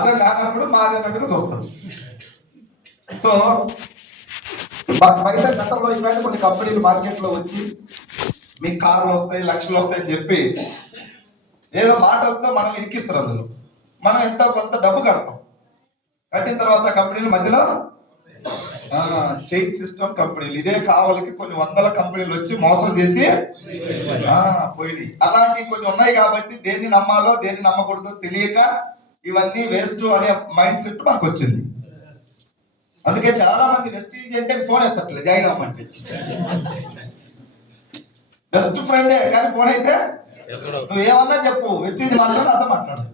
అర్థం కానప్పుడు మాది అన్నట్టుగా చూస్తాం. సో బయట గతంలో ఇలాంటి కొన్ని కంపెనీలు మార్కెట్లో వచ్చి మీకు కార్లు వస్తాయి, లక్షలు వస్తాయని చెప్పి ఏదో మాటలతో మనం ఇరికిస్తారు. అందులో మనం ఎంత కొంత డబ్బు కడతాం. కట్టిన తర్వాత కంపెనీల మధ్యలో చైన్ సిస్టమ్ కంపెనీలు, ఇదే కావాలకి కొన్ని వందల కంపెనీలు వచ్చి మోసం చేసి పోయినాయి. అలాంటివి కొన్ని ఉన్నాయి. కాబట్టి దేన్ని నమ్మాలో దేన్ని నమ్మకూడదో తెలియక ఇవన్నీ వేస్ట్ అనే మైండ్ సెట్ మనకు వచ్చింది. అందుకే చాలా మంది వెస్టీజ్ అంటే ఫోన్ ఎత్తట్లేదు, జాయిన్ అవ్వమంటే. బెస్ట్ ఫ్రెండే కానీ ఫోన్ అయితే నువ్వు ఏమన్నా చెప్పు, వెస్టీజ్ మాట్లాడు అర్థం మాట్లాడు.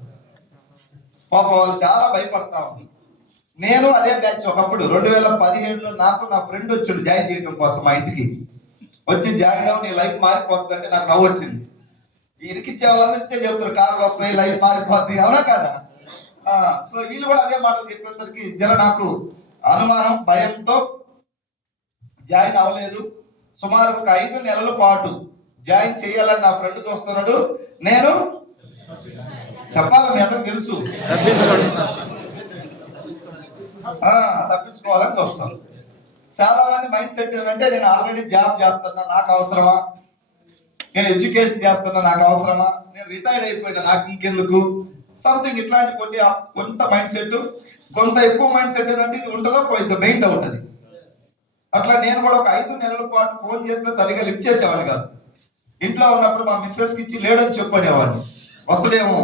పాప వాళ్ళు చాలా భయపడతా ఉంది. నేను అదే బ్యాచ్. ఒకప్పుడు 2017లో నాకు నా ఫ్రెండ్ వచ్చాడు జాయిన్ చేయడం కోసం మా ఇంటికి వచ్చి, జాయిన్ అవ్వ నీ లైఫ్ మారిపోతుందంటే నాకు నవ్వు వచ్చింది. ఇరికిచ్చే వాళ్ళందరికీ చెప్తారు కార్లు వస్తాయి, లైఫ్ మారిపోతుంది, అవునా కదా? సో వీళ్ళు కూడా అదే మాటలు చెప్పేసరికి నాకు అనుమానం, భయంతో జాయిన్ అవ్వలేదు. సుమారు ఒక 5 నెలల పాటు జాయిన్ చేయాలని నా ఫ్రెండ్ చూస్తున్నాడు. నేను చెప్పాలి, మీ అందరికి తెలుసు, తప్పించుకోవాలని చూస్తాను. చాలా మంది మైండ్ సెట్ ఏంటంటే నేను ఆల్రెడీ జాబ్ చేస్తున్నా, నాకు అవసరమా? నేను ఎడ్యుకేషన్ చేస్తున్నా, నాకు అవసరమా? నేను రిటైర్డ్ అయిపోయినా, నాకు ఇంకెందుకు? సంథింగ్ ఇట్లాంటి కొంత మైండ్ సెట్. కొంత ఎక్కువ మైండ్ సెట్ ఏంటంటే ఇది ఉంటుందో పోయిందో మెయిన్ డౌట్ అది. అట్లా నేను కూడా ఒక 5 నెలల పాటు ఫోన్ చేస్తే సరిగా లిఫ్ట్ చేసేవాడిని కాదు. ఇంట్లో ఉన్నప్పుడు మా మిస్సెస్కి ఇచ్చి లేడని చెప్పుకునేవాడిని, వస్తుడేమో.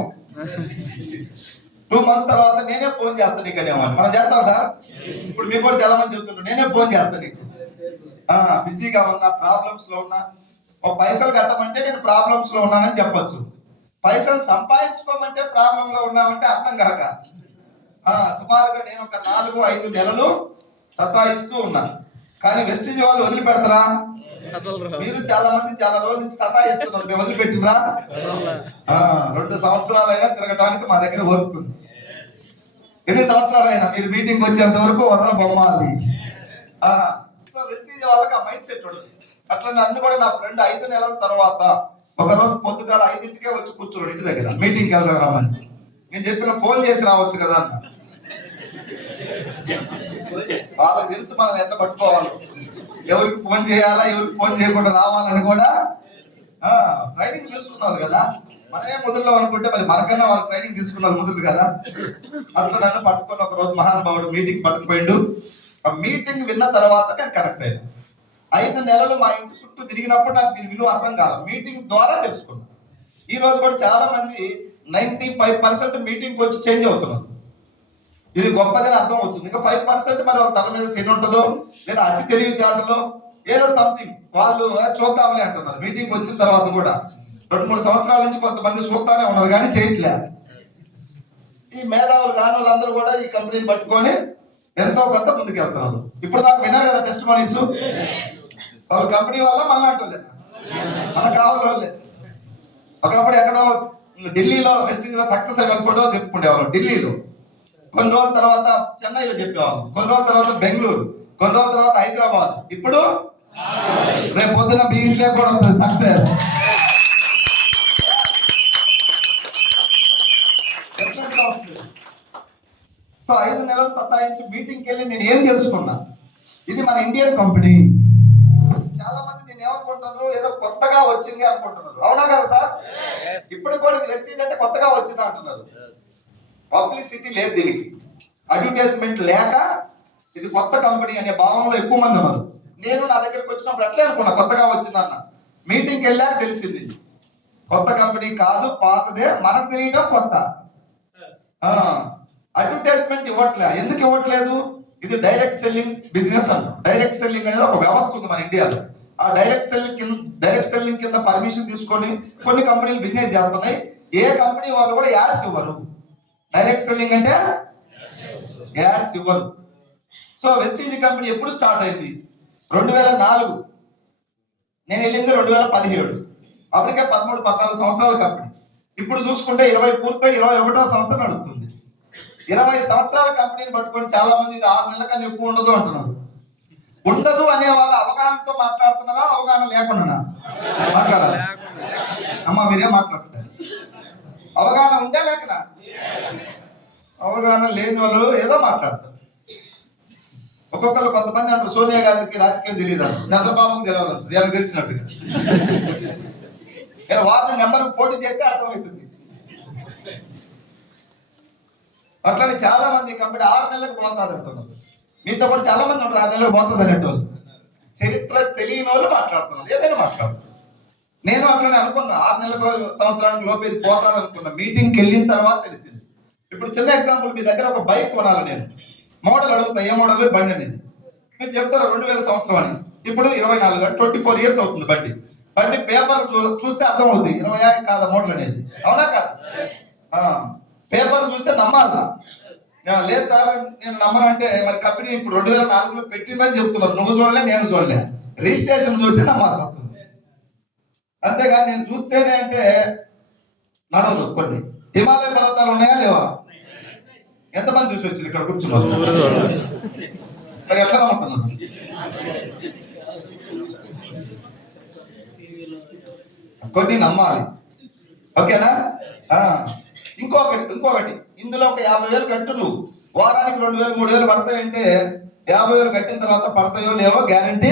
2 months తర్వాత నేనే ఫోన్ చేస్తాను నీకు అనేవాడిని. మనం చేస్తాం సార్, ఇప్పుడు మీకు కూడా చాలా మంది చెప్తుంటారు నేనే ఫోన్ చేస్తాను నీకు, బిజీగా ఉన్నా, ప్రాబ్లమ్స్ లో ఉన్నా. ఒక పైసలు కట్టమంటే నేను ప్రాబ్లమ్స్ లో ఉన్నానని చెప్పొచ్చు. పైసలు సంపాదించుకోమంటే ప్రాబ్లం లో ఉన్నామంటే అర్థం కాక సుమారుగా నేను ఒక 4-5 నెలలు సతాయిస్తూ ఉన్నాను. కానీ వెస్టీజ్ వాళ్ళు వదిలిపెడతారా? మీరు చాలా మంది చాలా రోజుల నుంచి సతాయిస్తున్నారు, మేము వదిలిపెట్టినరా? 2 సంవత్సరాలైనా తిరగటానికి మా దగ్గర ఓపుకుంది. ఎన్ని సంవత్సరాలైనా మీరు మీటింగ్ వచ్చేంత వరకు వదల బొమ్మ అది. సో వెస్టీజ్ వాళ్ళకి ఆ మైండ్ సెట్ ఉంటుంది. అట్లా నన్ను కూడా నా ఫ్రెండ్ 5 నెలల తర్వాత ఒకరోజు పొద్దుగాల 5ంటికే వచ్చి కూర్చోడు ఇంటి దగ్గర, మీటింగ్కి వెళ్దాం రామని. నేను చెప్పిన ఫోన్ చేసి రావచ్చు కదా అన్న. వాళ్ళకి తెలుసు మనల్ని ఎంత పట్టుకోవాలి, ఎవరికి ఫోన్ చేయాలా, ఎవరికి ఫోన్ చేయకుండా రావాలని కూడా ట్రైనింగ్ తీసుకున్నారు కదా. మనమే ముదురులో అనుకుంటే మరి మనకన్నా వాళ్ళు ట్రైనింగ్ తీసుకున్నారు ముదురు కదా. అట్లా నన్ను పట్టుకొని ఒక రోజు మహానుభావుడు మీటింగ్ పట్టుకుపోయిండు. ఆ మీటింగ్ విన్న తర్వాత నేను కనెక్ట్ అయ్యాను. 5 నెలలు మా ఇంటి చుట్టూ తిరిగినప్పుడు నాకు దీని విలువ అర్థం కాదు, మీటింగ్ ద్వారా తెలుసుకున్నాను. ఈ రోజు కూడా చాలా మంది 95% మీటింగ్కి వచ్చి చేంజ్ అవుతున్నారు. ఇది గొప్పదని అర్థం అవుతుంది. ఇంకా 5% మరి వాళ్ళ తల మీద శని ఉంటుందో, లేదా అతి తెలివితేటలో ఏదో సంథింగ్ వాళ్ళు చూద్దామని అంటున్నారు. మీటింగ్ వచ్చిన తర్వాత కూడా 2-3 సంవత్సరాల నుంచి కొంతమంది చూస్తానే ఉన్నారు కానీ చేయట్లే. ఈ మేధావులు కాని వాళ్ళందరూ కూడా ఈ కంపెనీని పట్టుకొని ఎంతో కొంత ముందుకు వెళ్తున్నారు. ఇప్పుడు దాకా విన్నారు కదా టెస్ట్ మనీస్. వాళ్ళ కంపెనీ వల్ల మళ్ళాంటి వాళ్ళే, మనకు కావాలి వాళ్ళే. ఒకప్పుడు ఎక్కడో ఢిల్లీలో వెస్టీజ్ లో సక్సెస్ అయ్యే ఫోటో చెప్పుకునేవాళ్ళం ఢిల్లీలో. కొన్ని రోజుల తర్వాత చెన్నైలో చెప్పేవాళ్ళం, కొన్ని రోజుల తర్వాత బెంగళూరు, కొన్ని రోజుల తర్వాత హైదరాబాద్, ఇప్పుడు రేపు పొద్దున మీ ఇంట్లో కూడా ఉంటుంది సక్సెస్. సో 5 నెలలు సతాయించి మీటింగ్కి వెళ్ళి నేను ఏం తెలుసుకున్నా, ఇది మన ఇండియన్ కంపెనీ. చాలా మంది దీన్ని ఏమనుకుంటున్నారు, ఏదో కొత్తగా వచ్చింది అనుకుంటున్నారు, అవునా కదా సార్? ఇప్పుడు కూడా ఇది వెస్టీజ్ అంటే కొత్తగా వచ్చింది అంటున్నారు. పబ్లిసిటీ లేదు దీనికి, అడ్వర్టైజ్మెంట్ లేక ఇది కొత్త కంపెనీ అనే భావనలో ఎక్కువ మంది ఉన్నారు. నేను నా దగ్గరికి వచ్చినప్పుడు అట్లే అనుకున్నా కొత్తగా వచ్చిందన్న. మీటింగ్కి వెళ్ళాక తెలిసింది కొత్త కంపెనీ కాదు, పాతదే. మనకు తెలియడం కొత్త. అడ్వర్టైజ్మెంట్ ఇవ్వట్లే. ఎందుకు ఇవ్వట్లేదు? ఇది డైరెక్ట్ సెల్లింగ్ బిజినెస్ అంట. డైరెక్ట్ సెల్లింగ్ అనేది ఒక వ్యవస్థ ఉంది మన ఇండియాలో. ఆ డైరెక్ట్ సెల్లింగ్ కింద పర్మిషన్ తీసుకొని కొన్ని కంపెనీలు బిజినెస్ చేస్తున్నాయి. ఏ కంపెనీ వాళ్ళు కూడా యాడ్స్ ఇవ్వరు. డైరెక్ట్ సెల్లింగ్ అంటే యాడ్స్ ఇవ్వరు. సో వెస్టీజ్ కంపెనీ ఎప్పుడు స్టార్ట్ అయింది? 2004. నేను వెళ్ళింది 2017. అప్పటికే 13-14 సంవత్సరాల కంపెనీ. ఇప్పుడు చూసుకుంటే 20 పూర్తయి 21వ సంవత్సరం నడుస్తుంది. 20 సంవత్సరాల కంపెనీని పట్టుకొని చాలా మంది ఇది 6 నెలల కన్నా ఎక్కువ ఉండదు అంటున్నారు. ఉండదు అనే వాళ్ళు అవగాహనతో మాట్లాడుతున్నారా, అవగాహన లేకుండా మాట్లాడాలి? అమ్మ మీరేం మాట్లాడుతున్నారు? అవగాహన ఉంటే లేకనా? అవగాహన లేని వాళ్ళు ఏదో మాట్లాడతారు. ఒక్కొక్కరు కొంతమంది అంటారు సోనియా గాంధీకి రాజకీయం తెలియదు అంటారు, చంద్రబాబుకి తెలియదు అంటారు, వీళ్ళకి తెలిసినట్టుగా. ఇలా వారిని నెంబర్ పోటీ చేస్తే అర్థమవుతుంది. అట్లనే చాలా మంది కంపెనీ 6 నెలలకు పోతుంది అంటున్నారు. మీతో పాటు చాలా మంది ఉంటారు 6 నెలలకు పోతుంది అనేటోళ్ళు. చరిత్ర తెలియని వాళ్ళు మాట్లాడుతున్నారు, ఏదైనా మాట్లాడుతున్నారు. నేను అట్లనే అనుకున్నా 6 నెలలకు సంవత్సరానికి లోపు ఇది పోతాను అనుకున్నా. మీటింగ్కి వెళ్ళిన తర్వాత తెలిసింది. ఇప్పుడు చిన్న ఎగ్జాంపుల్, మీ దగ్గర ఒక బైక్ కొనాలి, నేను మోడల్ అడుగుతా, ఏ మోడల్ బండి అనేది మీరు చెప్తారు 2000 సంవత్సరం అని. ఇప్పుడు 24 24 ఇయర్స్ అవుతుంది బండి. బండి పేపర్ చూస్తే అర్థం అవుతుంది 20 కాదా మోడల్ అనేది, అవునా కాదు? పేపర్ చూస్తే నమ్మాలా? లేదు సార్ నేను నమ్మనంటే మరి కంపెనీ ఇప్పుడు 2004లో పెట్టిందని చెప్తున్నారు, నువ్వు చూడలే నేను చూడలే, రిజిస్ట్రేషన్ చూసి నమ్మాల్సి వస్తుంది. అంతేగాని నేను చూస్తేనే అంటే నడవదు. కొన్ని హిమాలయ పర్వతాలు ఉన్నాయా లేవా? ఎంతమంది చూసి వచ్చారు ఇక్కడ కూర్చున్నారు? మరి ఎట్లా నమ్ముతున్నారు? కొన్ని నమ్మాలి, ఓకేనా? ఇంకొకటి ఇందులో ఒక 50,000 కట్టు, నువ్వు వారానికి 2,000 3,000 పడతాయంటే 50,000 కట్టిన తర్వాత పడతాయో లేవో గ్యారంటీ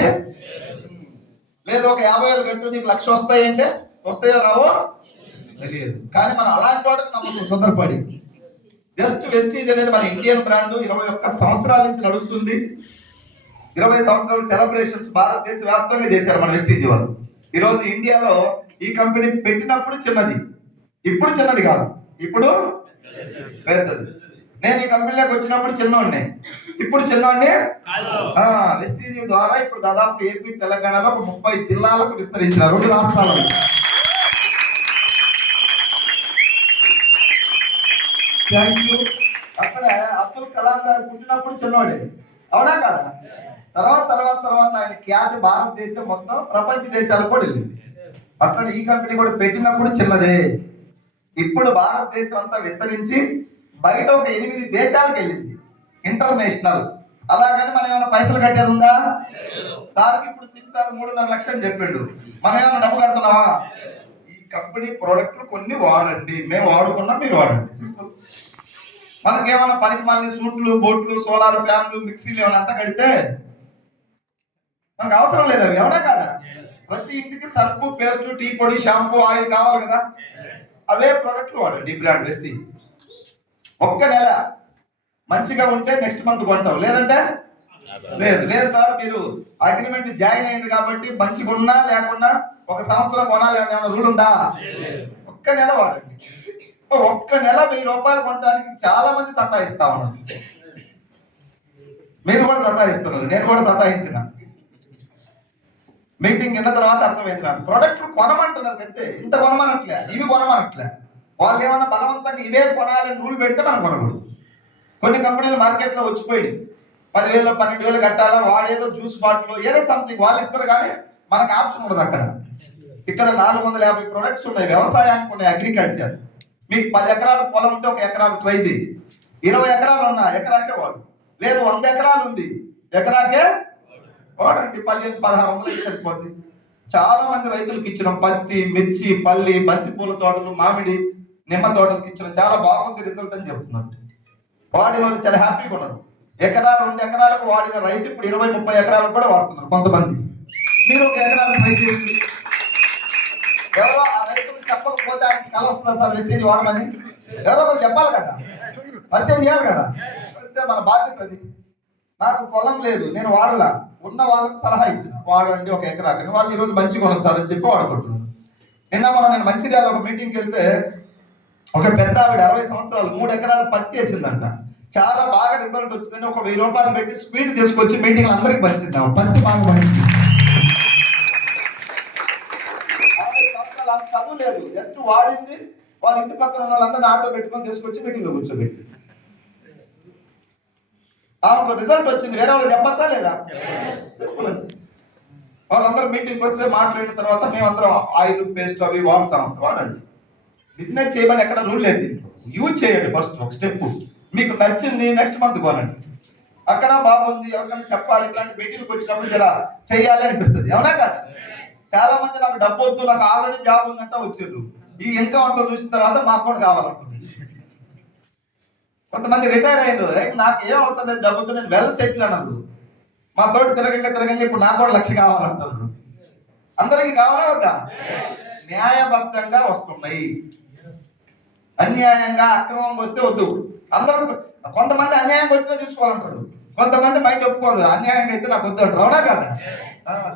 లేదు. ఒక 50,000 కట్టు, నీకు 1,00,000 వస్తాయంటే వస్తాయో రావో తెలియదు. కానీ మనం అలాంటి వాటికి నమ్మకం తొందరపడి. జస్ట్ వెస్టీజ్ అనేది మన ఇండియన్ బ్రాండ్ 21 సంవత్సరాల నుంచి నడుస్తుంది. 20 సంవత్సరాల సెలబ్రేషన్స్ భారతదేశ వ్యాప్తంగా చేశారు మన వెస్టీజ్ వాళ్ళు. ఈరోజు ఇండియాలో ఈ కంపెనీ పెట్టినప్పుడు చిన్నది, ఇప్పుడు చిన్నది కాదు, ఇప్పుడు పెద్దది. నేను ఈ కంపెనీలోకి వచ్చినప్పుడు చిన్నోడిని, ఇప్పుడు చిన్నోడిని. వెస్టీజ్ ద్వారా ఇప్పుడు దాదాపు ఏపీ తెలంగాణలో ఒక 30 జిల్లాలకు విస్తరించారు, 2 రాష్ట్రాలకు. Thank you. అక్కడ అబ్దుల్ కలాం గారు పుట్టినప్పుడు చిన్నోడే, అవునా కదా? తర్వాత ఆయన ఖ్యాతి భారతదేశం మొత్తం ప్రపంచ దేశాలకు కూడా వెళ్ళింది. అట్లా ఈ కంపెనీ కూడా పెట్టినప్పుడు చిన్నదే, ఇప్పుడు భారతదేశం అంతా విస్తరించి బయట ఒక 8 దేశాలకు వెళ్ళింది, ఇంటర్నేషనల్. అలాగని మనం ఏమైనా పైసలు కట్టేది ఉందా? సార్కి ఇప్పుడు 3.5 లక్షలు చెప్పిండు, మనం ఏమైనా డబ్బు కడుతున్నావా? ఈ కంపెనీ ప్రోడక్ట్లు కొన్ని వాడండి, మేము వాడుకున్నాం, మీరు వాడండి, సింపుల్. మనకేమైనా పనికి మళ్ళీ సూట్లు బోట్లు సోలార్ ఫ్యాన్లు మిక్సీలు ఏమైనా అంట కడితే మనకు అవసరం లేదు, అవి ఎవడా కాదా? ప్రతి ఇంటికి సర్పు పేస్ట్ టీ పొడి షాంపూ ఆయిల్ కావాలి కదా, అవే ప్రోడక్ట్లు వాడండి. ఈ బ్రాండ్ వెస్టీజ్. ఒక్క నెల మంచిగా ఉంటే నెక్స్ట్ మంత్ కొంటాం, లేదంటే లేదు సార్ మీరు అగ్రిమెంట్ జాయిన్ అయింది కాబట్టి మంచిగా ఉన్నా లేకున్నా 1 సంవత్సరం కొనాలి ఏమైనా రూల్ ఉందా? ఒక్క నెల వాడండి. ఒక్క నెల 1000 రూపాయలు కొనడానికి చాలా మంది సతాయిస్తా ఉన్నారు. మీరు కూడా సతాయిస్తున్నారు, నేను కూడా సతాయించిన. మీటింగ్ విన్న తర్వాత అర్థమైంది నాకు, ప్రోడక్ట్లు కొనమంటున్నారు అంతే, ఇంత కొనమనట్లే, ఇవి కొనమనట్లే. వాళ్ళు ఏమన్నా బలవంతంగా ఇవే కొనాలని రూల్ పెడితే మనం కొనకూడదు. కొన్ని కంపెనీలు మార్కెట్లో వచ్చిపోయి 10,000 12,000 కట్టాలా, వాడేదో జ్యూస్ బాటిల్ ఏదో సంథింగ్ వాళ్ళు ఇస్తారు, కానీ మనకు ఆప్షన్ ఉండదు అక్కడ. ఇక్కడ 450 ప్రొడక్ట్స్ ఉన్నాయి, వ్యవసాయానికి ఉన్నాయి, అగ్రికల్చర్. మీకు 10 ఎకరాల పొలం ఉంటే 1 ఎకరాకు ట్రై చేయి, 20 ఎకరాలు ఉన్నా ఎకరాకే వాడు, లేదు 100 ఎకరాలు ఉంది ఎకరాకే వాడండి, 1500-1600 సరిపోద్ది. చాలా మంది రైతులకు ఇచ్చిన పత్తి, మిర్చి, పల్లి, బంతి పూల తోటలు, మామిడి, నిమ్మ తోటలకు ఇచ్చిన చాలా బాగుంది రిజల్ట్ అని చెప్తున్నారు. వాడిన వాళ్ళు చాలా హ్యాపీగా ఉన్నారు. 1-2 ఎకరాలకు వాడిన రైతు ఇప్పుడు 20-30 ఎకరాలకు కూడా వాడుతున్నారు కొంతమంది. మీరు 1 ఎకరాలకు ట్రై చేయండి. ఎవరో ఆ రైతులు చెప్పకపోతే ఆయనకి కల వస్తుందా సార్ వెస్టీజ్ వాడమని? ఎవరో ఒకరు చెప్పాలి కదా, పరిచయం చేయాలి కదా, అంటే మన బాధ్యత అది. నాకు పొలం లేదు, నేను వాడలా, ఉన్న వాళ్ళకి సలహా ఇచ్చిన, వాడండి 1 ఎకరాకి. వాళ్ళు ఈరోజు మంచిగా ఉన్నది సార్ అని చెప్పి వాడుకుంటున్నాను. నేను మంచిర్యాల ఒక మీటింగ్కి వెళ్తే ఒక పెద్ద ఆవిడ 60 సంవత్సరాలు 3 ఎకరాలు పత్తి వేసిందంట. చాలా బాగా రిజల్ట్ వచ్చిందని 1000 రూపాయలు పెట్టి స్వీట్ తీసుకొచ్చి మీటింగ్ అందరికి పంచింది. పత్తి బాగా పండింది. చదువు లేదు, జస్ట్ వాడింది. వాళ్ళ ఇంటి పక్కన వాళ్ళందరినీ ఆటో పెట్టుకొని తీసుకొచ్చి మీటింగ్లో కూర్చోబెట్టి ఆమెకు రిజల్ట్ వచ్చింది. వేరే వాళ్ళు చెప్పచ్చా లేదా? సింపుల్. వాళ్ళందరూ మీటింగ్కి వస్తే మాట్లాడిన తర్వాత మేమందరం ఆయిల్ పేస్ట్ అవి వాడండి. బిజినెస్ చేయమని ఎక్కడ రూల్ లేదు, యూజ్ చేయండి. ఫస్ట్ ఒక స్టెప్, మీకు నచ్చింది నెక్స్ట్ మంత్ కొనండి. అక్కడ బాగుంది, ఎవరికైనా చెప్పాలి, ఇట్లాంటి మీటింగ్కి వచ్చినప్పుడు ఇలా చేయాలి అనిపిస్తుంది, అవునా కాదు? చాలా మంది నాకు డబ్బు వద్దు, నాకు ఆల్రెడీ జాబ్ ఉందంటే వచ్చారు. ఈ ఇన్కమ్ అంతా చూసిన తర్వాత మాకు కూడా కావాలనుకుంటుంది. కొంతమంది రిటైర్ అయ్యారు, నాకు ఏం అవసరం లేదు డబ్బుతో, నేను వెల్ సెటిల్ అన్నారు. మా తోటి తిరగంగా ఇప్పుడు నాకు కూడా 1,00,000 కావాలంటారు. అందరికి కావాలా వద్దా? న్యాయబద్ధంగా వస్తున్నాయి. అన్యాయంగా అక్రమంగా వస్తే వద్దు. అందరూ కొంతమంది అన్యాయంగా వచ్చినా చూసుకోవాలంటారు, కొంతమంది మైండ్ ఒప్పుకోదు, అన్యాయంగా అయితే నాకు వద్దు అంటారు. అవునా కదా?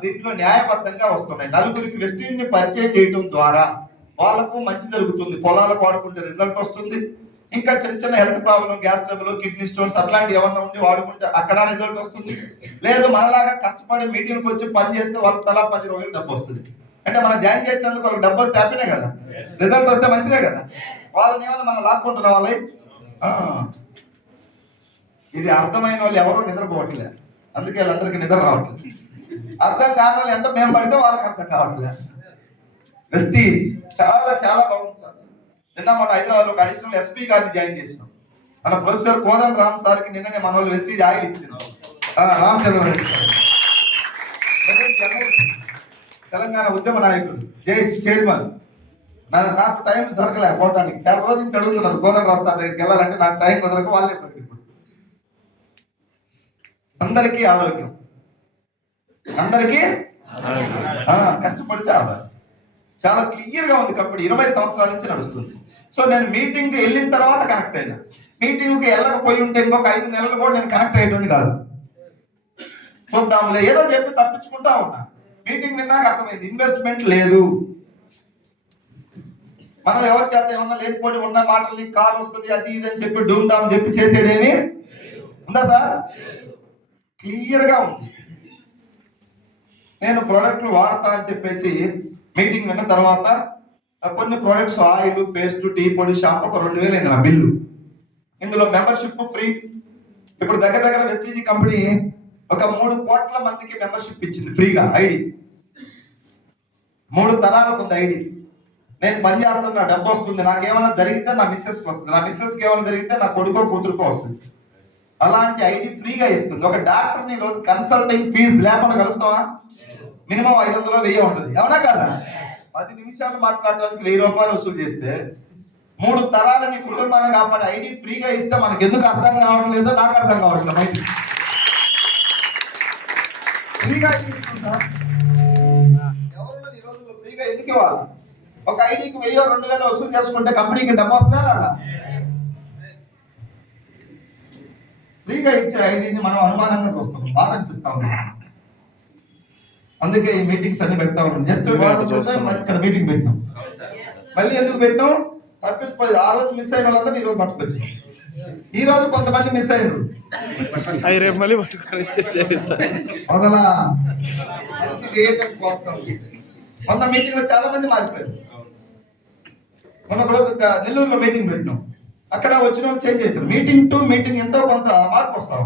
దీంట్లో న్యాయబద్ధంగా వస్తున్నాయి. నలుగురికి వెస్టీజ్ ని పరిచయం చేయడం ద్వారా వాళ్ళకు మంచి జరుగుతుంది. పొలాలు వాడుకుంటే రిజల్ట్ వస్తుంది. ఇంకా చిన్న చిన్న health problem, gas trouble, kidney stones అట్లాంటివి ఏమన్నా ఉండి వాడుకుంటే అక్కడ రిజల్ట్ వస్తుంది. లేదు మనలాగా కష్టపడి మీటింగ్కి వచ్చి పని చేస్తే వాళ్ళకి తలా 10,000 డబ్బు వస్తుంది. అంటే మనం జాయిన్ చేసినందుకు వాళ్ళకి డబ్బు వస్తే హ్యాపీనే కదా, రిజల్ట్ వస్తే మంచిదే కదా. వాళ్ళని ఏమన్నా మనం లాక్కుంటున్నాం వాళ్ళని. ఇది అర్థమైన వాళ్ళు ఎవరో నిద్రపోవట్లేదు, అందుకే వాళ్ళందరికీ నిద్ర రావట్లేదు. అర్థం కాని వాళ్ళు ఎంత మేము పడితే వాళ్ళకి అర్థం కావట్లేదు. వెస్టీజ్ చాలా చాలా బాగుంది సార్. నిన్న మన హైదరాబాద్ లో అడిషనల్ ఎస్పీ గారిని జాయిన్ చేసినాం. మన ప్రొఫెసర్ కోదండ రామ్ సార్కి నిన్ననే మన వాళ్ళు వెస్టీజ్ ఆయిల్ ఇచ్చినాం. రామచంద్ర రెడ్డి సార్ తెలంగాణ ఉద్యమ నాయకుడు, జేఏసీ చైర్మన్. నాకు టైం దొరకలే పోవటానికి, చాలా రోజు నుంచి అడుగుతున్నారు కోదండ రామ్ సార్ దగ్గరికి వెళ్ళాలంటే నాకు టైం కుదరక వాళ్ళే ఇప్పుడు. అందరికీ ఆరోగ్యం, అందరికీ కష్టపడితే ఆదాయం. చాలా క్లియర్ గా ఉంది. కాబట్టి 20 సంవత్సరాల నుంచి నడుస్తుంది. సో నేను మీటింగ్ వెళ్ళిన తర్వాత కనెక్ట్ అయినా. మీటింగ్కి వెళ్ళకపోయి ఉంటే ఇంకొక 5 నెలలు కూడా నేను కనెక్ట్ అయ్యేటోని కాదు. చూద్దాంలే ఏదో చెప్పి తప్పించుకుంటా ఉన్నా. మీటింగ్ విన్నాక అర్థమైంది ఇన్వెస్ట్మెంట్ లేదు. మనం ఎవరి చేత ఏమన్నా లేకపోతే ఉన్న మాటల్ని కారు వస్తుంది అది ఇది అని చెప్పి డూమ్ డామ్ చెప్పి చేసేదేమి ఉందా సార్? క్లియర్ గా ఉంది. నేను ప్రోడక్ట్లు వాడతా అని చెప్పేసి మీటింగ్ విన్న తర్వాత కొన్ని ప్రోడక్ట్స్ ఆయిల్, పేస్ట్, టీ పొడి, షాంపూ ఒక 2,000 అయింది నా బిల్లు. ఇందులో మెంబర్షిప్ ఫ్రీ. ఇప్పుడు దగ్గర వెస్టీజీ కంపెనీ ఒక 3 కోట్ల మందికి మెంబర్షిప్ ఇచ్చింది ఫ్రీగా. ఐడి 3 తరాలకు ఉంది ఐడి. నేను పని చేస్తున్నా, డబ్బు వస్తుంది. నాకేమైనా జరిగితే నా మిస్సెస్కి వస్తుంది, నా మిస్సెస్కి ఏమైనా జరిగితే నా కొడుకో కూతురుకో వస్తుంది. అలాంటి ఐడి ఫ్రీగా ఇస్తుంది. ఒక డాక్టర్ని రోజు కన్సల్టింగ్ ఫీజు లేకుండా కలుస్తావా? మినిమం 500 1000 ఉంటుంది. అవునా కదా? 10 నిమిషాలు మాట్లాడటానికి 1000 రూపాయలు వసూలు చేస్తే 3 తరాలు నీ కుటుంబాన్ని కాపాడే ఐడి ఫ్రీగా ఇస్తే మనకి ఎందుకు అర్థం కావట్లేదో నాకు అర్థం కావట్లేదు. మైండ్ ఫ్రీగా ఇస్తుందా? ఎవరు ఈ రోజుల్లో ఫ్రీగా ఎందుకు ఇవ్వాలి? ఒక ఐడికి 1000 2000 వసూలు చేసుకుంటే కంపెనీకి డబ్బు వస్తుందా రాదా? ఫ్రీగా ఇచ్చే ఐడిని మనం అనుమానంగా చూస్తాం, బాధ అనిపిస్తా ఉంది. అందుకే ఈ మీటింగ్స్ అన్ని పెడతా ఉన్నాం. జస్ట్ ఇక్కడ మీటింగ్ పెట్టినాం. మళ్ళీ ఎందుకు పెట్టినాం? తప్పిపోయి ఆ రోజు మిస్ అయిన వాళ్ళందరూ ఈ రోజు పట్టుకొచ్చాం. ఈ రోజు కొంతమంది మిస్ అయినారు, మొదల మంచి చేయటం కోసం. మొన్న మీటింగ్ లో చాలా మంది మారిపోయారు. మొన్న ఒక రోజు నెల్లూరులో మీటింగ్ పెట్టినాం. అక్కడ వచ్చిన వాళ్ళు చేంజ్ అవుతారు. మీటింగ్ టు మీటింగ్ ఎంతో కొంత మార్పు వస్తాం.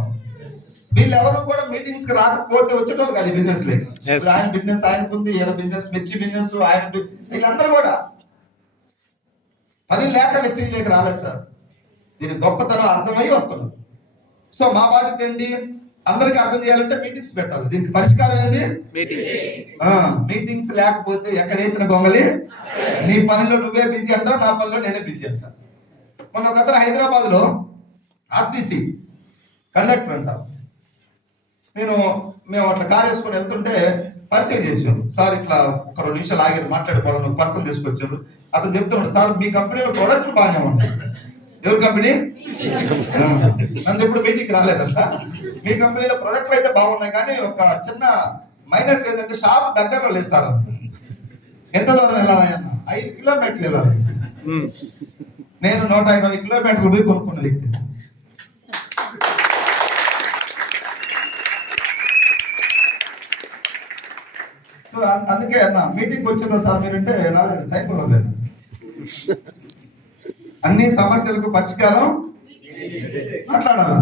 వీళ్ళెవరు కూడా మీటింగ్స్ కి రాకపోతే వచ్చేటోళ్ళు కాదు. బిజినెస్ లేదు, ఆయన బిజినెస్ ఆయనకుంది, ఈయన బిజినెస్ మిర్చి బిజినెస్ ఆయన, వీళ్ళందరూ కూడా పని లేక వెస్టీజ్ లేక రాలేదు సార్. దీని గొప్పతనం అర్థమై వస్తున్నారు. సో మా బాధ్యత ఏంటి? అందరికి అర్థం చేయాలంటే మీటింగ్స్ పెట్టాలి. దీనికి పరిష్కారం ఏంటి? మీటింగ్స్ లేకపోతే ఎక్కడ వేసిన గొంగలి, నీ పనిలో నువ్వే బిజీ అంటావు, నా పనిలో నేనే బిజీ అంటా. మొన్న ఒక అతను హైదరాబాద్ లో ఆర్టీసీ కండక్టర్ అంటాం. మేము అట్లా కార్ వేసుకొని వెళ్తుంటే పరిచయం చేసాం. సార్ ఇట్లా ఒక 2 నిమిషాలు ఆగి మాట్లాడుకోవాలి, పర్సన్ తీసుకొచ్చాడు. అతను చెప్తున్నాడు, సార్ మీ కంపెనీలో ప్రోడక్ట్లు బాగానే ఉంటాయి. ఎవరి కంపెనీ? నన్ను ఎప్పుడు మీటింగ్ రాలేదంట. మీ కంపెనీలో ప్రోడక్ట్లు అయితే బాగున్నాయి, కానీ ఒక చిన్న మైనస్ ఏంటంటే షాప్ దగ్గరలో లేదు సార్. ఎంత దూరం వెళ్ళాలన్నా? 5 కిలోమీటర్లు వెళ్ళాలి. నేను 120 కిలోమీటర్లు పోయి కొనుక్కున్న వ్యక్తి. సో అందుకే అన్న మీటింగ్ వచ్చిన సార్ మీరంటే రాలేదు, టైం ఇవ్వలేదు. అన్ని సమస్యలకు పరిష్కారం మాట్లాడాలా?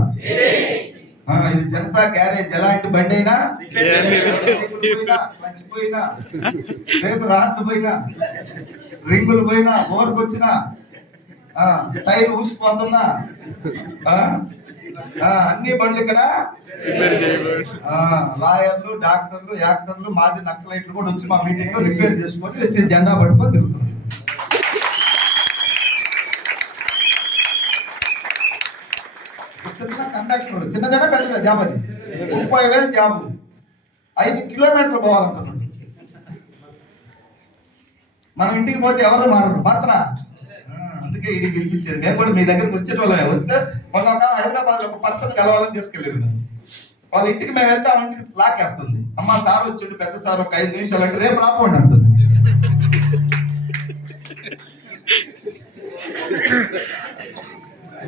ఇది జనతా గ్యారేజ్. ఎలాంటి బండి అయినా, మర్చిపోయినా, రేపు రాట్లు పోయినా, రింగులు పోయినా, ఓరకు వచ్చినా, టైర్ ఊసిపోతున్నా, అన్ని బండ్లు ఇక్కడ లాయర్లు, డాక్టర్లు, యాక్టర్లు, మాజీ నక్సలైట్లు కూడా వచ్చి మా మీటింగ్ లో రిపేర్ చేసుకొని వచ్చి జెండా పట్టుకొని తిరుగుతున్నారు. చిన్న కండక్టర్ చిన్నదైనా పెద్దదా జాబ్ అది 30,000 జాబ్ 5 కిలోమీటర్లు పోవాలంటున్నాడు. మనం ఇంటికి పోతే ఎవరు మారుతున్నా అందుకే ఇది గెలిపించేది. మేము కూడా మీ దగ్గరికి వచ్చేటోళ్ళమే. వస్తే మొన్న ఒక హైదరాబాద్ ఒక పర్సన్ కలవాలని తీసుకెళ్ళారు. వాళ్ళ ఇంటికి మేము వెళ్తే ఆ ఇంటికి లాకేస్తుంది. అమ్మ సార్ వచ్చిండు పెద్ద సార్ ఒక 5 నిమిషాలు అంటే రేపు రాపోండి అంటుంది.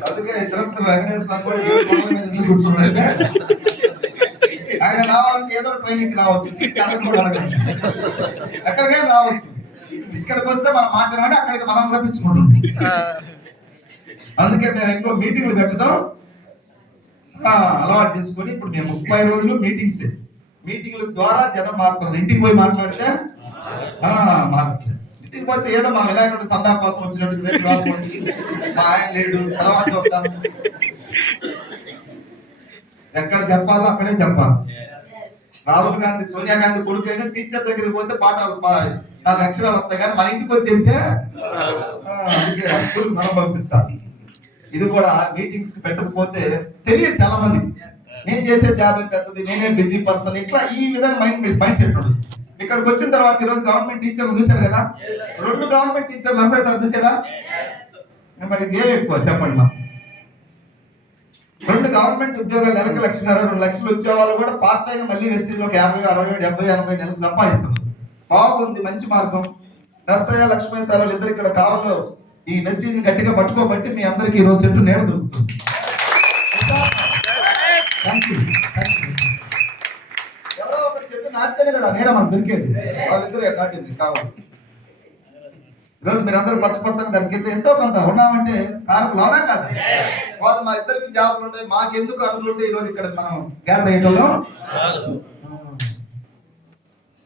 అందుకే తిరుపతి వెంకటేశ్వర స్వామి కూడా కూర్చున్నాడంటే ఆయన రావాలంటే ఏదో ట్రైనింగ్ రావచ్చు, తీసి కూడా అడగదు, ఎక్కడికైనా రావచ్చు. ఇక్కడికి వస్తే మనం మాట్లాడాలి, అక్కడికి మనం రప్పించుకుంటాం. అందుకే మేము ఎక్కువ మీటింగ్లు పెట్టడం అలవాటు చేసుకొని ఇప్పుడు మేము 30 రోజులు మీటింగ్ల ద్వారా జనం మారుతున్నారు. ఇంటికి పోయి మాట్లాడితే మారుతుంది. ఇంటికి పోతే ఏదో మా వినాయకుడు సందా కోసం వచ్చినట్టు మా ఆయన లేడు తర్వాత చెప్తాం. ఎక్కడ చెప్పాలో అక్కడే చెప్పాలి. రాహుల్ గాంధీ సోనియా గాంధీ కొడుకు అయినా టీచర్ దగ్గరికి పోతే పాఠాలు 4 అక్షరాలు వస్తాయి, కానీ మన ఇంటికి వచ్చి చెప్తే మనం పంపించాలి. ఇది కూడా మీటింగ్స్ పెట్టకపోతే తెలియదు చాలా మంది, నేను చేసే జాబ్ పెద్దది, నేనే బిజీ పర్సన్, ఇట్లా ఈ విధంగా మైండ్ సెట్ ఉంటుంది. ఇక్కడికి వచ్చిన తర్వాత ఈరోజు గవర్నమెంట్ టీచర్లు చూశారు కదా, 2 గవర్నమెంట్ టీచర్లు నర్సరీ సార్ చూసారా? మరి ఏం ఎక్కువ చెప్పండి. మా 2 గవర్నమెంట్ ఉద్యోగాలు 1,00,000 2 లక్షలు వచ్చే వాళ్ళు కూడా పార్ట్ టైం మళ్ళీ వెస్టీజ్లోకి 50, 60, 70, 80 నెలలు సంపాదిస్తున్నారు. బాగుంది, మంచి మార్గం. నర్సయ్య లక్ష్మీ సార్ వాళ్ళు ఇద్దరు ఇక్కడ కావాలో ఈ వెస్టీజ్ గట్టిగా పట్టుకోబట్టి మీ అందరికి ఈ రోజు చెట్టు నేడ దొరుకుతుంది. ఎవరో ఒక చెట్టు నాటితేనే కదా నీడ మనకు దొరికేది. వాళ్ళిద్దరే నాటింది కావాలి. ఈరోజు మీరందరూ పచ్చని దాని కింద ఎంతో కొంత ఉన్నామంటే కారణం అవునా కాదు. వాళ్ళు మా ఇద్దరికి జాబులు ఉన్నాయి, మాకెందుకు అనుకుంటే ఈరోజు ఇక్కడ మనం గ్యాదర్ అయ్యటంలో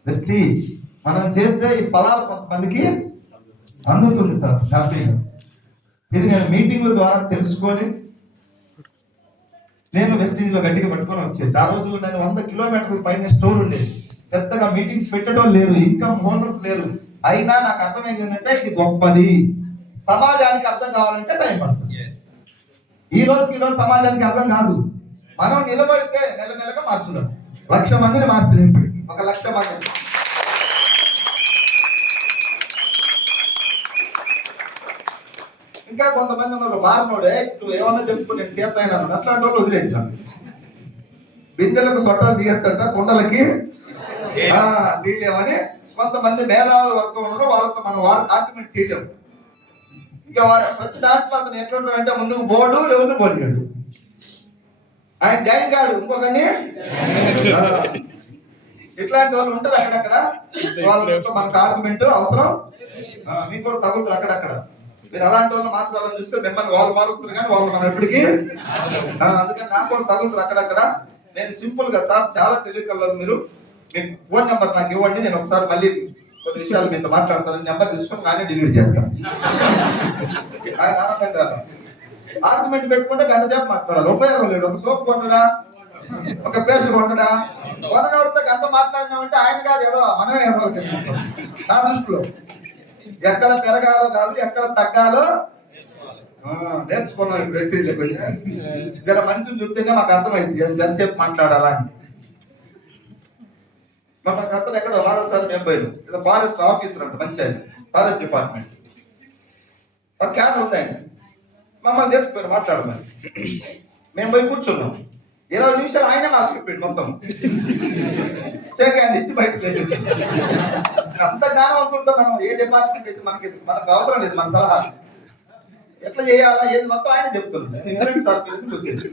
వెస్టీజ్ మనం చేస్తే ఈ ఫలాలు కొంతమందికి అందుతుంది సార్ హ్యాపీగా. ఇది నేను మీటింగ్ల ద్వారా తెలుసుకొని నేను వెస్టీజ్ లో గట్టిగా పట్టుకొని వచ్చేసి ఆ రోజుల్లో నేను 100 కిలోమీటర్ల పైన స్టోర్ ఉండేది. పెద్దగా మీటింగ్స్ పెట్టడం లేరు, ఇన్కమ్ హోల్డర్స్ లేరు. అయినా నాకు అర్థమైంది ఏంటంటే ఇది గొప్పది, సమాజానికి అర్థం కావాలంటే టైం పడుతుంది. ఈ రోజు సమాజానికి అర్థం కాదు. మనం నిలబడితే మెల్లమెల్లగా మార్చుదాం. 1,00,000 మందిని మార్చలేం. ఇప్పటికి 1,00,000 మంది ఇంకా కొంతమంది ఉన్నారు మారినోడే, నువ్వు ఏమన్నా చెప్పుకో నేను సీత అయినా అట్లాంటి వాళ్ళు వదిలేసాను. బిందెలకు సొట్టాలు తీయచ్చంట, కుండలకి తీయలేమని కొంతమంది మేధావి వర్గం ఉన్నారు. వాళ్ళతో మనం ఆర్గ్యుమెంట్ చేయలేము. ఇంకా ప్రతి దాంట్లో అతను ఎట్లుంటాడంటే ముందుకు బోర్డు ఎవరిని పోయాడు, ఆయన జాయిన్ కాడు, ఇంకొకరిని ఇట్లాంటి వాళ్ళు ఉంటారు అక్కడక్కడ. వాళ్ళతో మనకు ఆర్గ్యుమెంట్ అవసరం. మీకు కూడా తగ్గుతారు అక్కడక్కడ. మీరు అలాంటి వాళ్ళు మార్చాలని చూస్తే మిమ్మల్ని వాళ్ళు మారుస్తారు, కానీ వాళ్ళు మనం ఎప్పటికీ. అందుకని నాకు కూడా తగులుతారు అక్కడక్కడ. నేను సింపుల్ గా సార్ చాలా తెలియగలరు, మీరు మీ ఫోన్ నెంబర్ నాకు ఇవ్వండి, నేను ఒకసారి మళ్ళీ కొన్ని విషయాలు మీతో మాట్లాడతాను. నెంబర్ తీసుకొని నానే డిలీట్ చేస్తాను. ఆయన ఆనందంగా ఆర్గ్యుమెంట్ పెట్టుకుంటే 1 గంట సేపు మాట్లాడాలి, ఉపయోగం లేదు. ఒక సోప్ కొండడా, ఒక పేస్ట్ కొండడా, కొనడితే 1 గంట మాట్లాడినామంటే ఆయన కాదు ఏదో మనమే ఏదో నా దృష్టిలో. ఎక్కడ పెరగాలో కాదు, ఎక్కడ తగ్గాలో నేర్చుకున్నాం. ఇప్పుడు వెస్టేజ్లోకి వచ్చి జర మనిషిని చూస్తేనే మాకు అర్థమైంది ఎంతసేపు మాట్లాడాలా అని. మాకు అర్థం ఎక్కడ వారసారి మేము పోయాను, ఏదో ఫారెస్ట్ ఆఫీసర్ అంట, మంచి ఆయన, ఫారెస్ట్ డిపార్ట్మెంట్. ఒక క్యాన్ ఉంది, ఆయన మమ్మల్ని తీసుకుపోయారు మాట్లాడమని. మేము పోయి కూర్చున్నాం. 20 నిమిషాలు ఆయన మాకు చెప్పాడు మొత్తం. షేక్ హ్యాండ్ ఇచ్చి బయటకు లేచి అంత జ్ఞానవంతులతో మనం ఏ డిపార్ట్మెంట్ అయితే మనకు అవసరం లేదు. మన సలహా ఎట్లా చేయాలా ఏది మొత్తం ఆయన చెప్తున్నాడు. సార్ వచ్చేది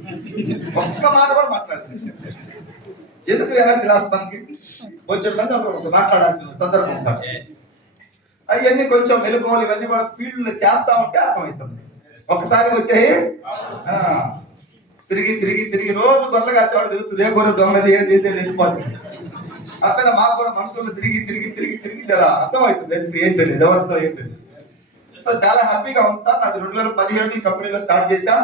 ఒక్క మాట కూడా మాట్లాడుతుంది. ఎందుకు ఎనర్జీ లాస్ మనకి వచ్చే మంది మాట్లాడాల్సిన సందర్భం. అవన్నీ కొంచెం మెలుకోవాలి, ఇవన్నీ కూడా ఫీల్డ్ చేస్తా ఉంటే అర్థమవుతుంది. ఒకసారి వచ్చాయి తిరిగి తిరిగి తిరిగి రోజు గొర్రెలు కాసేవాడు తిరుగుతుంది, ఏ గొర్రె దొంగది ఏది వెళ్ళిపోతుంది. అక్కడ మాకు కూడా మనసులో తిరిగి తిరిగి తిరిగి తిరిగి చాలా అర్థమవుతుంది ఏంటండి ఎవరితో ఏంటండి. సో చాలా హ్యాపీగా ఉంది సార్. నాకు 2017 ఈ కంపెనీలో స్టార్ట్ చేశా.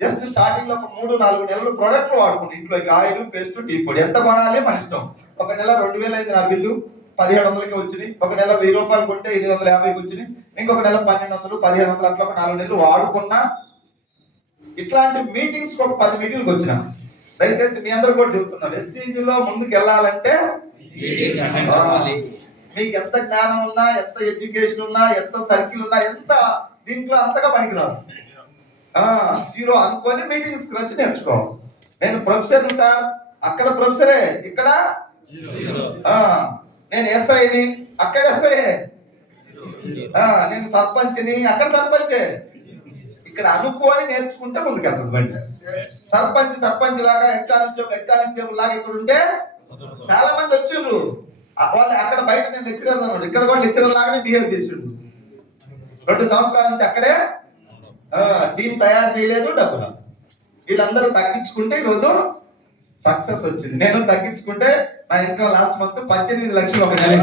జస్ట్ స్టార్టింగ్ లో ఒక 3-4 నెలలు ప్రొడక్ట్లు వాడుకుంది. ఇంట్లో ఆయిల్, పేస్ట్, టీ పొడి ఎంత కొనాలి మన ఇష్టం. ఒక నెల 2,000 అయింది నా బిల్లు, 1,700కి వచ్చినాయి. ఒక నెల 1,000 రూపాయలు కొంటే 850కి వచ్చినాయి. ఇంకొక నెల 1,200, 1,500 అట్లా ఒక 4 నెలలు వాడుకున్నా ఇట్లాంటి మీటింగ్స్ ఒక 10 మీటింగ్కి వచ్చిన. దయచేసి మీ అందరూ కూడా చెప్తున్నా, వెస్టీజ్ లో ముందుకు వెళ్ళాలంటే మీకు ఎంత జ్ఞానం ఉన్నా, ఎంత ఎడ్యుకేషన్ ఉన్నా, ఎంత సర్కిల్ ఉన్నా, ఎంత దీంట్లో అంతగా పనికిరాదు. జీరో అనుకొని మీటింగ్స్ వచ్చి నేర్చుకోవాలి. నేను ప్రొఫెసర్ సార్, అక్కడ ప్రొఫెసరే, ఇక్కడ నేను ఎస్ఐని, అక్కడ ఎస్ఐ. నేను సర్పంచ్ని, అక్కడ సర్పంచే. ఇక్కడ అనుకోని నేర్చుకుంటే ముందుకెళ్తుంది బండి. సర్పంచ్ లాగా హెడ్ కానిస్టేబుల్ లాగా ఇక్కడ ఉంటే చాలా మంది వచ్చిండ్రు. వాళ్ళు అక్కడ బయట నేను లెక్చరర్ అన్నాడు, ఇక్కడ కూడా లెక్చరర్ లాగానే బిహేవ్ చేసిండు. 2 సంవత్సరాల నుంచి అక్కడే టీం తయారు చేయలేదు, డబ్బులు. వీళ్ళందరూ తగ్గించుకుంటే ఈరోజు సక్సెస్ వచ్చింది. నేను తగ్గించుకుంటే నా ఇన్కమ్ లాస్ట్ మంత్ 18 లక్షలు ఒక నెల.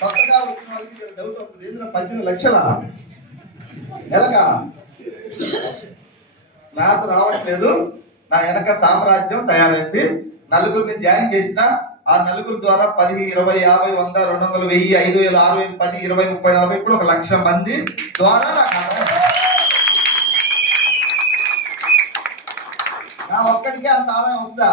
కొత్తగా వచ్చిన వాళ్ళకి డౌట్ వస్తుంది, ఏదైనా 18 లక్షల నెలగా నాకు రావట్లేదు. నా వెనక సామ్రాజ్యం తయారైంది. నలుగురిని జాయిన్ చేసిన, ఆ నలుగురు ద్వారా 10, 20, 50, 100, 200, 1000, 5000, 6000, 10, 20, 30, 40, ఇప్పుడు 1,00,000 మంది ద్వారా నా ఒక్కడికే అంత ఆదాయం వస్తుందా?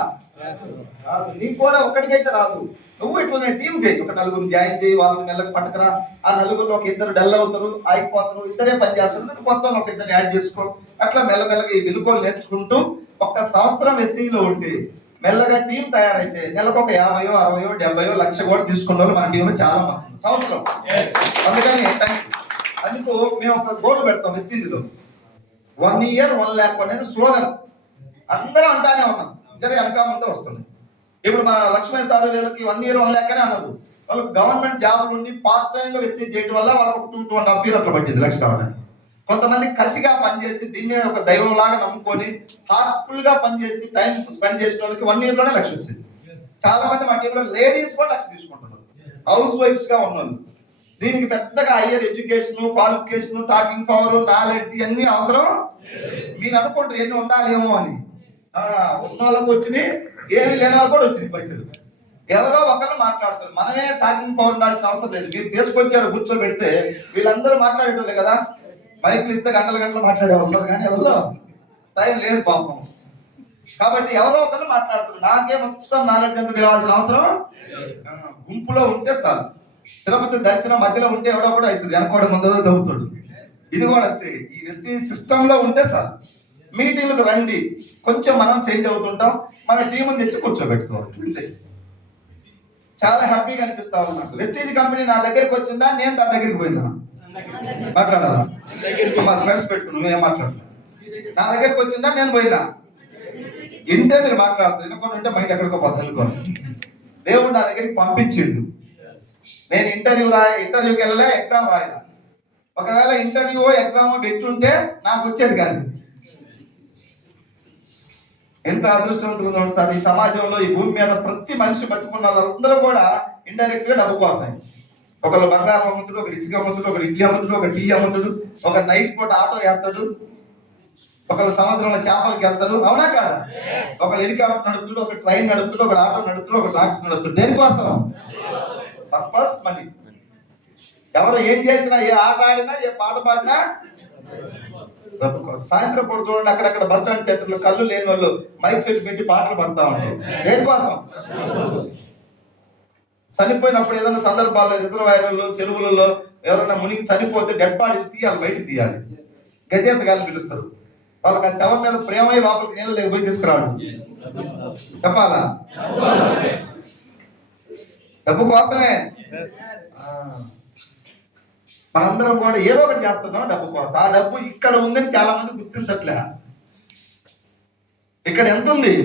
నీకు కూడా ఒక్కడికైతే రాదు. నువ్వు ఇట్లనే టీం చేయి, ఒక నలుగురు జాయిన్ చేయి, వాళ్ళని మెల్లగా పట్టుకురా. ఆ నలుగురిలో ఒక 2 డల్ అవుతారు, అయిపోతారు, ఇద్దరే పని చేస్తారు, నువ్వు కొత్త ఒక 2 యాడ్ చేసుకో. అట్లా మెల్లమెల్లగా ఈ విలువలు నేర్చుకుంటూ 1 సంవత్సరం వెస్టీజ్లో ఉంటే మెల్లగా టీం తయారైతే నెలకు ఒక 50, 60, 70, 1,00,000 కూడా తీసుకున్న వాళ్ళు మన టీంలో చాలా మంది సంవత్సరం. అందుకని అందుకు మేము ఒక గోల్ పెడతాం వెస్టీజ్లో, 1 year 1 lakh అనేది స్లోగన్. అందరూ అంటానే ఉన్నాం, ఇద్దరు వెనక ముందే వస్తుంది. ఇప్పుడు మా లక్ష్మణ్ సార్ వీళ్ళకి 1 year 1 lakh అని అన్నారు. వాళ్ళకి గవర్నమెంట్ జాబ్ నుండి పార్ట్ టైం గా వెస్టీజ్ చేయడం వల్ల వాళ్ళకి 2.5 years అట్లా పట్టింది లక్ష రావడానికి. కొంతమంది కసిగా పనిచేసి దీన్ని ఒక దైవం లాగా నమ్ముకొని హార్ట్ఫుల్ గా పనిచేసి టైం స్పెండ్ చేసిన వాళ్ళకి 1 year లోనే 1 lakh వచ్చింది. చాలా మంది మా టీంలో లేడీస్ కూడా 1 lakh తీసుకుంటున్నారు, హౌస్ వైఫ్స్ గా ఉన్నారు. దీనికి పెద్దగా higher education, qualification, talking power, knowledge అన్ని అవసరం. మీరు అనుకుంటారు ఎన్ని ఉండాలేమో అని. ఉన్న వాళ్ళకి వచ్చినాయి, ఏమి లేని వాళ్ళు కూడా వచ్చినాయి పైసలు. ఎవరో ఒకరు మాట్లాడతారు, మనమే టాకింగ్ పవర్ ఉండాల్సిన అవసరం లేదు. మీరు తీసుకొచ్చాడు కూర్చోబెడితే వీళ్ళందరూ మాట్లాడేటోళ్ళే కదా. మైకులు ఇస్తే గంటలు మాట్లాడే ఉన్నారు, కానీ ఎవరో టైం లేదు పాపం. కాబట్టి ఎవరో ఒకరు మాట్లాడుతారు. నాకే మొత్తం నాలెడ్జ్ ఎంత తెలియాల్సిన అవసరం. గుంపులో ఉంటే సార్, తిరుపతి దర్శనం మధ్యలో ఉంటే ఎవడో కూడా అవుతుంది, వెనకోవడం ముందో దొరుకుతాడు. ఇది కూడా అంతే. ఈ వెస్టీజ్ సిస్టమ్ లో ఉంటే సార్, మీటింగ్లకు రండి, కొంచెం మనం చేంజ్ అవుతుంటాం, మన టీంని తెచ్చి కూర్చోబెట్టుకోవాలి అంతే. చాలా హ్యాపీగా అనిపిస్తా ఉంది నాకు. వెస్టీజ్ కంపెనీ నా దగ్గరికి వచ్చిందా, నేను దాని దగ్గరికి పోయినా మాట్లాడాలా? దగ్గరికి మా స్పెడ్స్ పెట్టు, నువ్వేం మాట్లాడు. నా దగ్గరికి వచ్చిందా, నేను పోయినా. ఇంటే మీరు మాట్లాడుతుంది, వినుకొని ఉంటే మైండ్ ఎక్కడికో పోతుంది. దేవుడు నా దగ్గరికి పంపించిండు. నేను ఇంటర్వ్యూకి వెళ్ళలే, ఎగ్జామ్ రాయలా. ఒకవేళ ఇంటర్వ్యూ ఎగ్జామ్ పెట్టుంటే నాకు వచ్చేది కాదు. ఎంత అదృష్టవంతులు ఉన్నాడు సార్. ఈ సమాజంలో, ఈ భూమి మీద ప్రతి మనిషి బతుకున్న వాళ్ళందరూ కూడా ఇండైరెక్ట్ గా డబ్బు కోసం. ఒకళ్ళు బంగారం అమ్ముతుడు, ఒకరు ఇసుక అమ్ముతుడు, ఒకరు ఇడ్లీ అమ్ముతుడు, ఒక టీ అమ్ముతుడు, ఒక నైట్ పూట ఆటో వేస్తాడు, ఒకళ్ళు సముద్రంలో చేపలకి వెళ్తారు, అవునా కాదా? ఒకళ్ళు హెలికాప్టర్ నడుపుతుడు, ఒక ట్రైన్ నడుపుతుడు, ఒక ఆటో నడుపుతుడు, ఒక ట్రాక్టర్ నడుపుతుడు. దేనికోసం? Purpose money. ఎవరు ఏం చేసినా, ఏ ఆట ఆడినా, ఏ పాట పాడినా సాయంత్రం పూట చూడండి, అక్కడక్కడ బస్ స్టాండ్ సెంటర్లు కళ్ళు లేని వాళ్ళు మైక్ సెట్ పెట్టి పాటలు పడతా ఉంటారు. దేనికోసం? చనిపోయినప్పుడు ఏదైనా సందర్భాల్లో రిజర్వాయర్లలో, చెరువులలో ఎవరైనా మునిగి చనిపోతే డెడ్ బాడీని తీయాలి, బయటికి తీయాలి. గజేంతగాలు పిలుస్తారు. వాళ్ళకి ఆ శవం మీద ప్రేమై లోపలికి నీళ్ళు లేకపోయి తీసుకురావడం. చెప్పాలా? డబ్బు కోసమే. మనందరం కూడా ఏదో ఒకటి చేస్తున్నాం డబ్బు కోసం. ఆ డబ్బు ఇక్కడ ఉందని చాలా మంది గుర్తించట్లే. ఇక్కడ ఎంత ఉంది?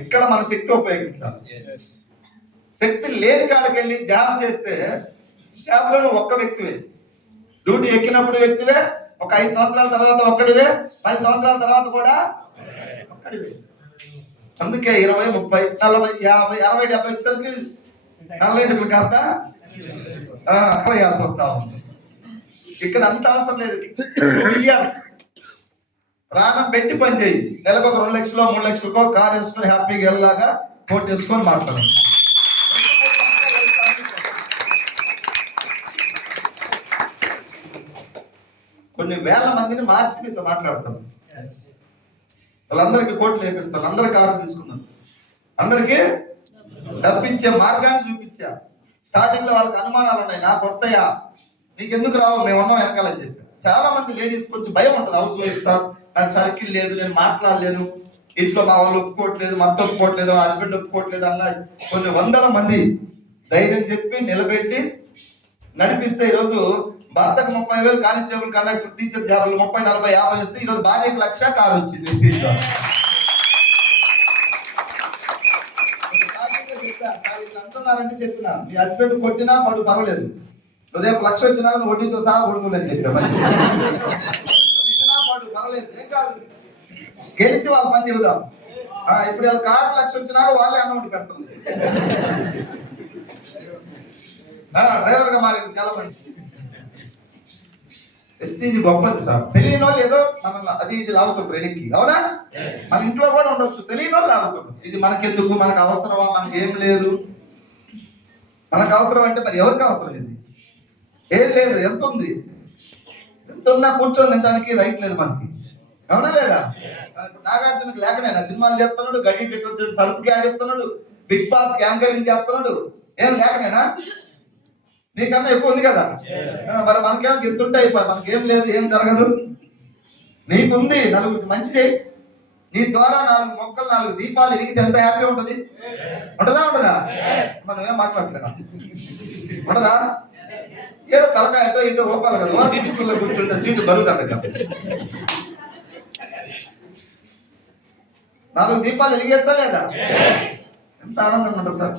ఇక్కడ మన శక్తి ఉపయోగించాలి. శక్తి లేని కాడికి వెళ్ళి జాబ్ చేస్తే జాబ్ లో ఒక్క వ్యక్తివే, డ్యూటీ ఎక్కినప్పుడు వ్యక్తివే, ఒక 5 సంవత్సరాల తర్వాత ఒక్కడివే, 10 సంవత్సరాల తర్వాత కూడా ఒక్కడివే. అందుకే 20, 30, 40, 50, 60, 70 వచ్చేసరికి 40 కాస్త వేయాల్సి వస్తా ఉంది. ఇక్కడ అంత అవసరం లేదు. 2 years ప్రాణం పెట్టి పని చేయి. నెలకు ఒక 2 లక్షలు 3 లక్షలకో కార్ వేసుకొని హ్యాపీగా వెళ్ళలాగా కోట్ వేసుకొని మాట్లాడండి. కొన్ని వేల మందిని మార్చి మీతో మాట్లాడతాను. వాళ్ళందరికీ కోట్లు వేపిస్తాను, అందరి కారు తీసుకున్నాను, అందరికీ డబ్బిచ్చే మార్గాన్ని చూపించా. స్టార్టింగ్ లో వాళ్ళకి అనుమానాలు ఉన్నాయి, నాకు వస్తాయా, నీకెందుకు రావు, మేము ఉన్నాం వెనకాలని చెప్పి. చాలా మంది లేడీస్ కొంచెం భయం ఉంటుంది, హౌస్ వైఫ్ సార్ నాకు సర్కిల్ లేదు, నేను మాట్లాడలేను, ఇంట్లో మా వాళ్ళు ఒప్పుకోవట్లేదు, మత్త ఒప్పుకోవట్లేదు, హస్బెండ్ ఒప్పుకోవట్లేదు అన్న కొన్ని వందల మంది ధైర్యం చెప్పి నిలబెట్టి నడిపిస్తే ఈరోజు భర్తకు 30,000 కానిస్టేబుల్ కండక్టర్ టీచర్ జాబులు 30, 40, 50 వస్తే ఈరోజు భార్యకు 1,00,000 కారు వచ్చింది. స్టేజ్లో అంటున్నారంటే చెప్పిన మీ హస్బెండ్ కొట్టినా వాడు పర్వాలేదు, రేపు 1,00,000 వచ్చినా వడ్డీతో సహా కొడుతులని చెప్పా. వాడు పర్వాలేదు, ఏం కాదు, గెలిచి వాళ్ళ పని చెబుదాం. ఇప్పుడు వీళ్ళ కారు 1,00,000 వచ్చినా వాళ్ళే అమౌంట్ పెడుతుంది. డ్రైవర్ గా మారింది చాలా మంది. ఎస్టీజీ గొప్పది సార్. తెలియని వాళ్ళు ఏదో మనం అది ఇది లాగుతుంటారు వెనక్కి, అవునా? మన ఇంట్లో కూడా ఉండొచ్చు, తెలియని వాళ్ళు లాగుతుంటారు. ఇది మనకెందుకు, మనకు అవసరమా, మనకి ఏం లేదు. మనకు అవసరం అంటే మరి ఎవరికి అవసరం? ఇది ఏం లేదు, ఎంత ఉంది, ఎంత ఉన్నా కూర్చొని తినడానికి రైట్ లేదు మనకి, అవునా లేదా? నాగార్జునకు లేకనేనా సినిమాలు చేస్తున్నాడు, గడ్డి పెట్టి సరుకుకి ఆడిస్తున్నాడు, బిగ్ బాస్ యాంకరింగ్ చేస్తున్నాడు, ఏం లేకనేనా? నీకన్నా ఎక్కువ ఉంది కదా. మరి మనకేమో గిత్తుంటే అయిపోయి, మనకేం లేదు, ఏం జరగదు. నీకుంది, నలుగురికి మంచి చేయి, నీ ద్వారా 4 మొక్కలు 4 దీపాలు ఎరిగితే ఎంత హ్యాపీ ఉంటుంది. ఉంటదా ఉండదా? మనం ఏం మాట్లాడలేదా? ఉండదా? ఏదో తలకాయటో ఇటో ఓపాలి కదా, సీట్లో కూర్చుంటే సీటు బరువుదండ. 4 దీపాలు వెలిగించా లేదా? ఎంత ఆనందంగా ఉంటుంది సార్.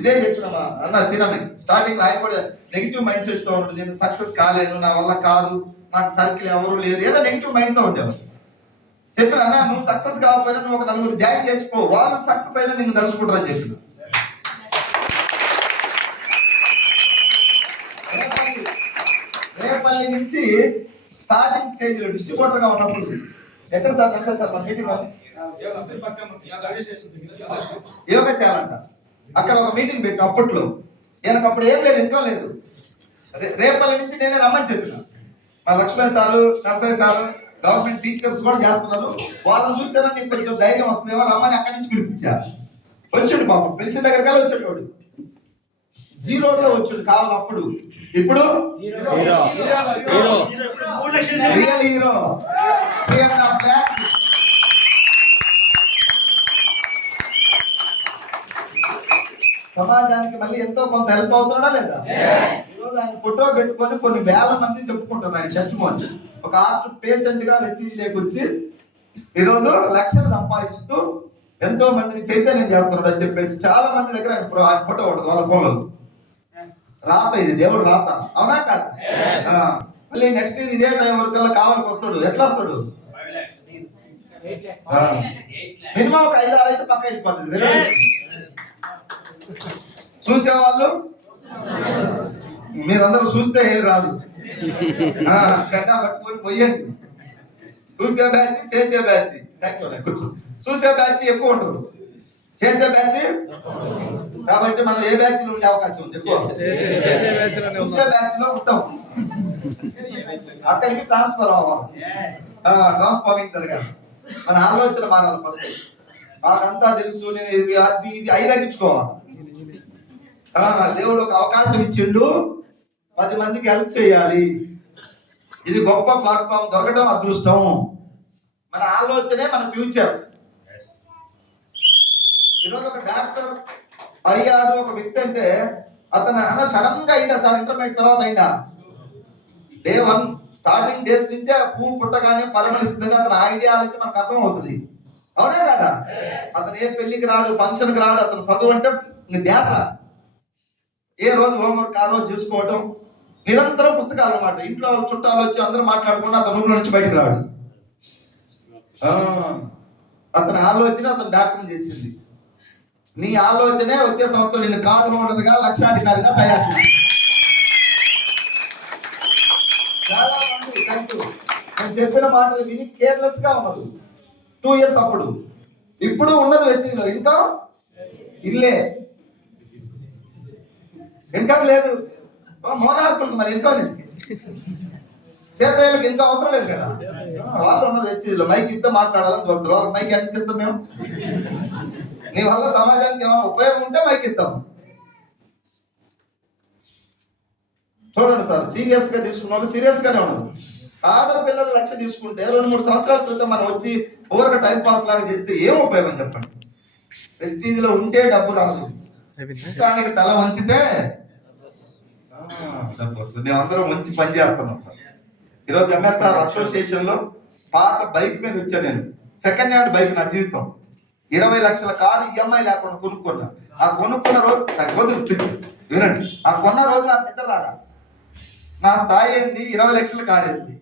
ఇదే చెప్తున్నామా అన్న సీనాన్ని స్టార్టింగ్ లో. ఆయన కూడా నెగిటివ్ మైండ్ సెట్ తో ఉంటుంది, నేను సక్సెస్ కాలేను, నా వల్ల కాదు, నాకు సర్కిల్ ఎవరు లేరు, ఏదో నెగిటివ్ మైండ్ తో ఉండేవారు. చెప్పిన అన్న నువ్వు సక్సెస్ కాకపోయినా నువ్వు ఒక 4 జాయిన్ చేసుకో, వాళ్ళు సక్సెస్ అయినా నిన్ను తలుచుకుంటారని చెప్పిన. రేపల్లి నుంచి స్టార్టింగ్ స్టేజ్ లో డిస్ట్రిబ్యూటర్ గా ఉన్నప్పుడు ఎక్కడ సార్ తెలుసా సార్ మన మీటింగ్ యోగశాల అంట, అక్కడ ఒక మీటింగ్ పెట్టి అప్పట్లో ఈయనకు అప్పుడు ఏం లేదు, ఇంకా లేదు. రేపల్లి నుంచి నేనే రమ్మని చెప్పిన. మా Laxman sir, Narsayya sir, government teachers కూడా చేస్తున్నారు, వాళ్ళని చూస్తేనే నీకు కొంచెం ధైర్యం వస్తుందేమో రమ్మని అక్కడి నుంచి పిలిపించా. వచ్చాడు పాపం, పిలిచిన దగ్గరకాల వచ్చాడు వాడు, 0లో వచ్చాడు కావాలి అప్పుడు. ఇప్పుడు రియల్ హీరో. సమాజానికి మళ్ళీ ఎంతో కొంత హెల్ప్ అవుతున్నాడా లేదా? ఈరోజు ఆయన ఫోటో పెట్టుకొని కొన్ని వేల మంది చెప్పుకుంటున్నారు ఆయన టెస్టిమోనీ. ఒక హార్ట్ పేషెంట్ గా వెస్టీజ్ లేకొచ్చి ఈరోజు లక్షలు సంపాదిస్తూ ఎంతో మందిని చైతన్యం చేస్తున్నాడు అని చెప్పేసి చాలా మంది దగ్గర ఆయన ఫోటో ఉంటుంది వాళ్ళ ఫోన్లో. రాత ఇది, దేవుడు రాత, అవునా కాదు? మళ్ళీ నెక్స్ట్ ఇదే టైం వరకల్లా కావాలని వస్తాడు. ఎట్లా వస్తాడు? మినిమం ఒక 5-6 అయితే పక్క వెళ్ళిపోతుంది. చూసేవాళ్ళు మీరందరూ చూస్తే ఏం రాదు, గడ్డా పట్టుకొని పోయండి. చూసే బ్యాచ్, చేసే బ్యాచ్, కూర్చో. చూసే బ్యాచ్ ఎక్కువ ఉంటారు, చేసే బ్యాచ్. కాబట్టి మనం ఏ బ్యాచ్ లో ఉండే అవకాశం ఉంది ఎక్కువ? చూసే బ్యాచ్ లో ఉంటాం. అక్కడికి ట్రాన్స్ఫర్ అవ్వాలి, ట్రాన్స్ఫార్మింగ్ జరగాలి. మన ఆలోచన మారాలి. ఫస్ట్ మాకంతా తెలుసు, నేను ఇది అయి తగ్గించుకోవాలి. దేవుడు ఒక అవకాశం ఇచ్చిండు, 10 మందికి హెల్ప్ చేయాలి. ఇది గొప్ప ప్లాట్ఫామ్ దొరకడం అదృష్టం. మన ఆలోచనే మన ఫ్యూచర్. ఈరోజు ఒక డాక్టర్ అయ్యాడు ఒక వ్యక్తి అంటే అతను సడన్ గా అయిందా సార్? ఇంటర్మీడియట్ తర్వాత అయిందా? డే 1 స్టార్టింగ్ డేస్ నుంచే పువ్వు పుట్టగానే పరిమళిస్తుంది అతని ఐడియాలజీ మనకు అర్థం అవుతుంది, అవునా కదా? అతను ఏ పెళ్లికి రాడు, ఫంక్షన్కి రాడు, అతను చదువు అంటే ధ్యాస. ఏ రోజు హోంవర్క్ ఆ రోజు చూసుకోవటం, నిరంతరం పుస్తకాలు అన్నమాట. ఇంట్లో చుట్టాలు వచ్చి అందరూ మాట్లాడుకుంటూ అతను రూమ్ నుంచి బయటకు రాడు. అతని ఆలోచన అతను డాక్టర్ చేసింది. నీ ఆలోచనే వచ్చే సంవత్సరం నిన్ను కారు హోల్డర్గా, లక్షాధికారిగా తయారు చేసింది. చాలా మంది నేను చెప్పిన మాటలు విని కేర్లెస్ గా ఉన్నారు 2 years అప్పుడు. ఇప్పుడు ఉన్నది వెస్టీజ్లో ఇంకా ఇల్లే, ఇన్కమ్ లేదు, మోనార్క్ ఉంది, మరి ఇన్కమ్ లేదు. సేతయ్యలకు ఇంకా అవసరం లేదు కదా. వాళ్ళు ఉన్నారు వెస్టీజ్లో, మైక్ ఇస్తే మాట్లాడాలని చూస్తారు. వాళ్ళకి మైక్ ఎంత ఇస్తాం మేము? నీ వల్ల సమాజానికి ఏమైనా ఉపయోగం ఉంటే మైక్ ఇస్తాం. చూడండి సార్, సీరియస్ గా తీసుకున్న వాళ్ళు సీరియస్ గానే ఉన్నారు. ఆడపిల్లల లక్ష్య తీసుకుంటే 2-3 సంవత్సరాల క్రితం మనం వచ్చి ఊరక టైం పాస్ లాగా చేస్తే ఏం ఉపయోగం చెప్పండి? ప్రెస్టీజ్ లో ఉంటే డబ్బు రాదు, ఇష్టానికి తల వంచితే డబ్బు వస్తుంది. మేమందరం మంచి పని చేస్తున్నాం సార్. ఈరోజు ఎంఎస్ఆర్ అసోసియేషన్ లో పాత బైక్ మీద వచ్చా నేను. సెకండ్ హ్యాండ్ బైక్, నా జీవితం 20 లక్షల కారు ఈఎంఐ లేకుండా కొనుక్కున్నా. ఆ కొనుక్కున్న రోజు వినండి, ఆ కొన్న రోజు నాకు నిద్ర రాగా. నా స్థాయి ఏంది, 20 లక్షల కారు ఏంది.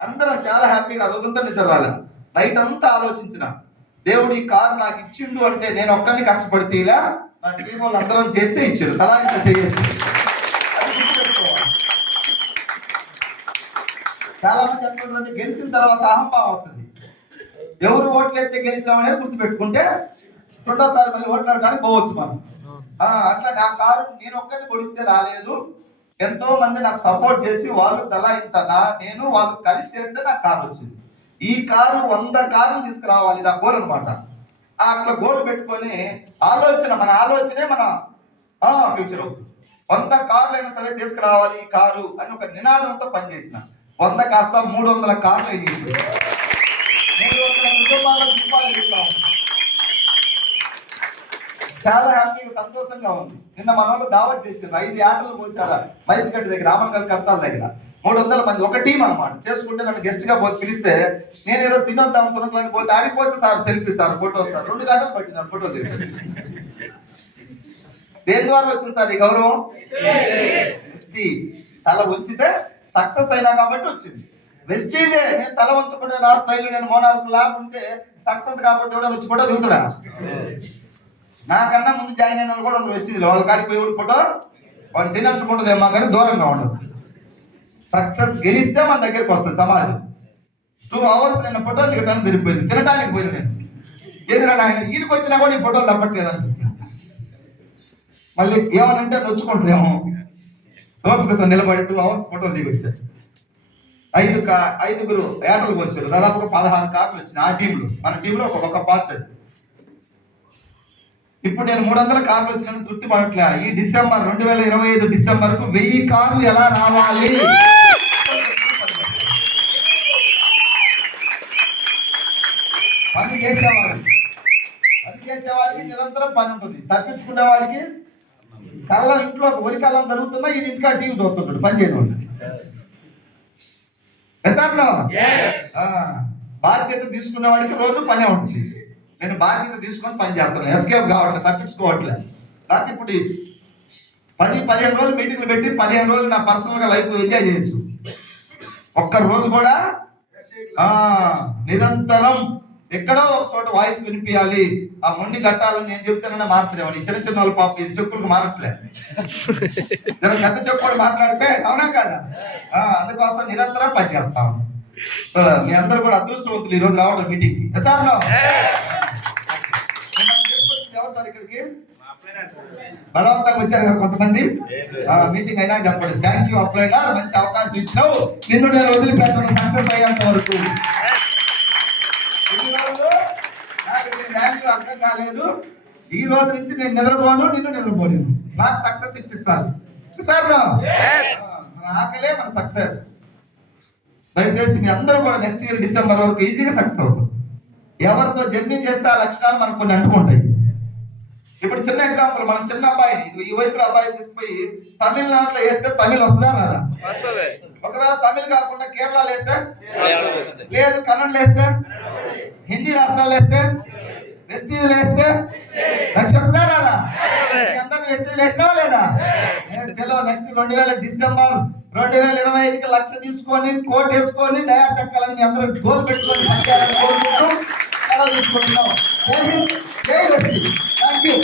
అందరం చాలా హ్యాపీగా రోజంతా నిద్ర రాలే. నైట్ అంతా ఆలోచించిన, దేవుడు ఈ కారు నాకు ఇచ్చిండు అంటే నేను ఒక్కరిని కష్టపడితే ఇలా నా టీం వాళ్ళు అందరం చేస్తే ఇచ్చారు. తలా ఇంత చేస్తే చాలా మంది అనుకుంటుందంటే గెలిచిన తర్వాత అహంభావం అవుతుంది. ఎవరు ఓట్లు ఎత్తే గెలిచినాం అనేది గుర్తుపెట్టుకుంటే రెండోసారి మళ్ళీ ఓట్లు ఆడడానికి పోవచ్చు మనం. అట్లా నా కారు నేను ఒక్కరిని పొడిస్తే రాలేదు, ఎంతో మంది నాకు సపోర్ట్ చేసి వాళ్ళు తలా ఇంత నేను వాళ్ళు కలిసి చేస్తే నాకు కారు వచ్చింది. ఈ కారు 100 కార్లు తీసుకురావాలి నా గోల్ అనమాట. అట్లా గోల్ పెట్టుకొని మన ఆలోచనే మన ఫ్యూచర్ అవుతుంది. 100 కార్లు అయినా సరే తీసుకురావాలి ఈ కారు అని ఒక నినాదంతో పనిచేసిన. 100 కాస్త 300 కార్లు అయ్యింది. 300 కుటుంబాలు చాలా హ్యాపీగా సంతోషంగా ఉంది. నిన్న మన వాళ్ళు దావత్ చేసిండ్రు, 5 ఆటలు పోసాడు మైసిగడ్డ దగ్గర, రామన్గల్ కర్తాల దగ్గర 300 మంది ఒక టీం అనమాట. చేసుకుంటే నన్ను గెస్ట్ గా పోతే పిలిస్తే నేను ఏదో తినొద్దాం తునకలని పోతే ఆడిపోతే sir selfie sir photo sir 2 గంటలు పట్టినారు ఫోటో తీసి. దేని ద్వారా వచ్చింది సార్ ఈ గౌరవం? వెస్టీజ్. తల ఉంచితే సక్సెస్ అయినా కాబట్టి వచ్చింది. వెస్టీజే. నేను తల ఉంచకుండా నా స్టైల్ నేను మోనార్కు లాగా ఉంటే సక్సెస్ కాబట్టి కూడా వచ్చి ఫోటో దిగుతున్నా. నాకన్నా ముందు జాయిన్ అయిన వాళ్ళు కూడా ఉండరు వెస్టీజ్లో. వాళ్ళ కాడికి పోయి ఫోటో వాడు సీనియర్ ఉంటుందేమో కానీ దూరంగా ఉండదు. సక్సెస్ గెలిస్తే మన దగ్గరికి వస్తుంది సమాజం. 2 అవర్స్ నేను ఫోటోలు దిగడానికి సరిపోయింది. తినడానికి పోయిన నేను ఎదురా ఆయన ఈడికి వచ్చినా కూడా ఈ ఫోటోలు తప్పట్లేదు అనిపించింది. మళ్ళీ ఏమనంటే నొచ్చుకుంటారేమో, ఓపికతో నిలబడి 2 అవర్స్ ఫోటోలు దిగి వచ్చారు. 5గురు ఏటలు పోసారు. దాదాపుగా 16 కార్లు వచ్చినాయి ఆ టీంలో. మన టీంలో ఒక పార్ట్. ఇప్పుడు నేను 300 కార్లు వచ్చిన తృప్తి పడట్లే. ఈ డిసెంబర్ 2025 డిసెంబర్ కు 1000 కార్లు ఎలా రావాలి? పని చేసేవాడికి నిరంతరం పని ఉంటుంది. తప్పించుకునే వాడికి కళ్ళం ఇంట్లో ఒరి కళ్ళం జరుగుతున్నా ఈ ఇంటికా టీవీ చూస్తుంటాడు పని చేయడం. బాధ్యత తీసుకునే వాడికి రోజు పనే ఉంటుంది. నేను బాధ్యత తీసుకొని పని చేస్తాను, ఎస్కేప్ కావట్లేదు, తప్పించుకోవట్లేదు. నాకు ఇప్పుడు 10-15 రోజులు మీటింగ్లు పెట్టి 15 రోజులు నా పర్సనల్గా లైఫ్ ఎంజాయ్ చేయొచ్చు. ఒక్క రోజు కూడా నిరంతరం ఎక్కడో ఒక చోట వాయిస్ వినిపించాలి. ఆ మొండి ఘట్టాలను నేను చెప్తానన్నా మారుతారేమని చిన్న చిన్న వాళ్ళు పాప చెప్పులకు మారట్లే. పెద్ద చెప్పుడు మాట్లాడితే అవునా కాదా? అందుకోసం నిరంతరం పనిచేస్తాం. సో మీ అందరూ కూడా అదృష్టవంతులు ఈ రోజు రావడం మీటింగ్. సార్ ఎవరు సార్ ఇక్కడికి బలవంతంగా వచ్చారు కదా కొంతమంది. మీటింగ్ అయినా చెప్పండి థ్యాంక్ యూ అప్లైనా, మంచి అవకాశం ఇచ్చినావు. నిన్ను నేను వదిలిపెట్టడం సక్సెస్ అయ్యేంత వరకు. ఇన్ని రోజులు నాకు నీ వాల్యూ అర్థం కాలేదు. ఈ రోజు నుంచి నేను నిద్రపోను, నిన్ను నిద్రపోలేను. నాకు సక్సెస్ ఇప్పించాలి సార్. మన ఆకలే మన సక్సెస్. దయచేసి మీ అందరూ కూడా నెక్స్ట్ ఇయర్ డిసెంబర్ వరకు ఈజీగా సక్సెస్ అవుతుంది. ఎవరితో జర్నీ చేస్తే ఆ లక్షణాలు మనకు కొన్ని అంటుకుంటాయి. ఇప్పుడు చిన్న ఎగ్జాంపుల్, మనం చిన్న అబ్బాయిని ఈ వయసులో అబ్బాయిని తీసుకుపోయి తమిళనాడులో వేస్తే తమిళ్ వస్తుందా రాదా? ఒకవేళ తమిళ్ కాకుండా కేరళలో వేస్తే లేదు, కన్నడలో వేస్తే, హిందీ రాష్ట్రాల్లో వేస్తే, వెస్టీజ్లో వేస్తే లక్ష రాదా? అందరినీ వెస్టీజ్ వేసినావా లేదా? చలో నెక్స్ట్ 2000 డిసెంబర్ 2025కి లక్ష తీసుకొని కోట్ వేసుకొని డయాస్ ఎక్కాలని అందరూ గోల్ పెట్టుకొని పనిచేయాలని కోరుకుంటూ సెలవు తీసుకుంటున్నాం. జై హింద్, జై వెస్టీజ్. Thank you.